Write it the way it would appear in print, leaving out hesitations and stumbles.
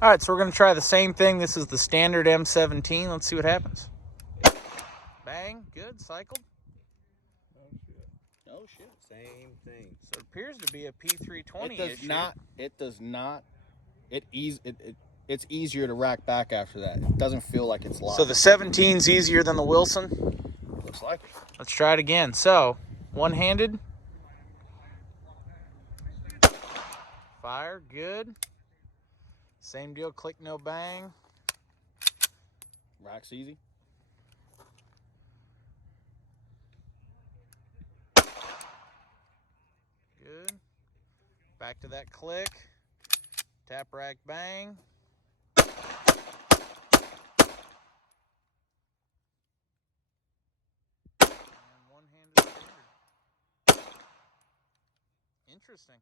All right, so we're going to try the same thing. This is the standard M17. Let's see what happens. Bang, good, cycled. Oh shit, same thing. So it appears to be a P320 It does issue. not. It does not. It's easier to rack back after that. It doesn't feel like it's locked. So the 17's easier than the Wilson? Looks like it. Let's try it again. So, one-handed. Fire, good. Same deal, click, no bang. Rack's easy. Good. Back to that click. Tap, rack, bang. And one-handed standard. Interesting.